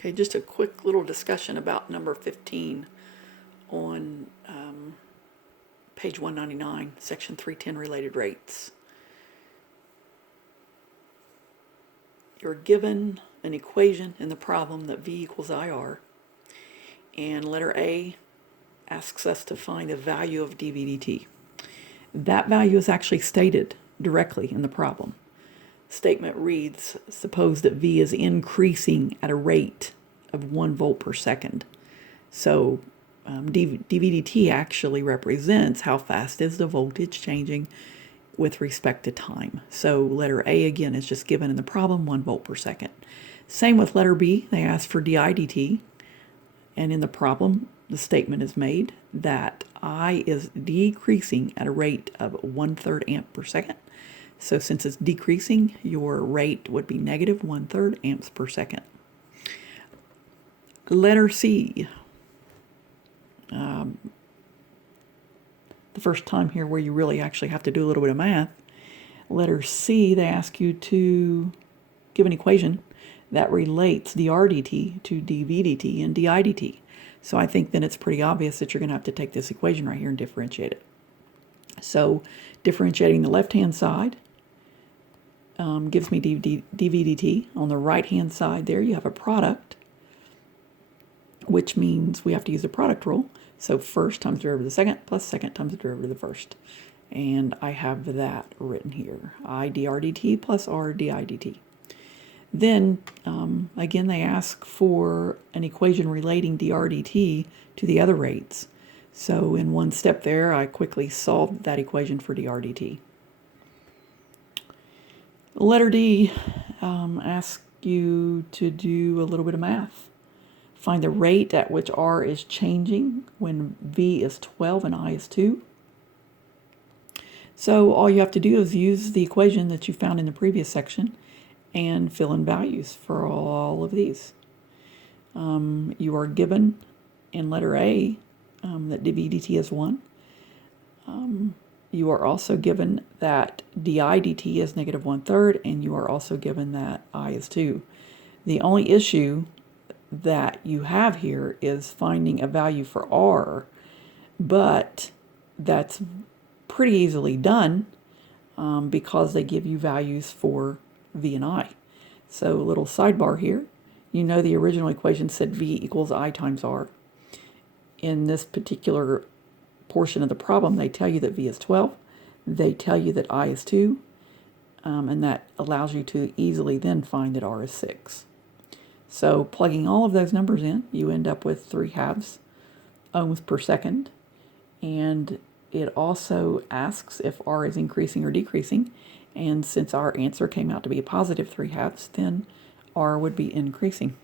Okay, just a quick little discussion about number 15 on page 199, section 310, related rates. You're given an equation in the problem that V equals IR, and letter A asks us to find the value of dV/dt. That value is actually stated directly in the problem. Statement reads, suppose that V is increasing at a rate of 1 volt per second. So dV/dt actually represents how fast is the voltage changing with respect to time. So letter A again is just given in the problem, 1 volt per second. Same with letter B, they ask for dI/dt, and in the problem the statement is made that I is decreasing at a rate of 1/3 amp per second. So since it's decreasing, your rate would be negative 1/3 amps per second. Letter C. The first time here where you really actually have to do a little bit of math. Letter C, they ask you to give an equation that relates dR/dt to dV/dt and dI/dt. So I think then it's pretty obvious that you're going to have to take this equation right here and differentiate it. So differentiating the left-hand side gives me dV/dt. On the right-hand side there you have a product, which means we have to use the product rule. So first times the derivative of the second plus second times the derivative of the first. And I have that written here. I dR/dt plus R dI/dt. Then, again, they ask for an equation relating dR/dt to the other rates. So in one step there, I quickly solved that equation for dR/dt. Letter D asks you to do a little bit of math. Find the rate at which R is changing when V is 12 and I is 2. So all you have to do is use the equation that you found in the previous section and fill in values for all of these. You are given in letter A that dV/dt is 1. You are also given that dI/dt is negative 1/3, and you are also given that I is 2. The only issue that you have here is finding a value for R, but that's pretty easily done because they give you values for V and I. So a little sidebar here, you know the original equation said V equals I times R. In this particular portion of the problem, they tell you that V is 12, they tell you that I is 2, and that allows you to easily then find that R is 6. So plugging all of those numbers in, you end up with 3/2 ohms per second, and it also asks if R is increasing or decreasing, and since our answer came out to be a positive 3/2, then R would be increasing.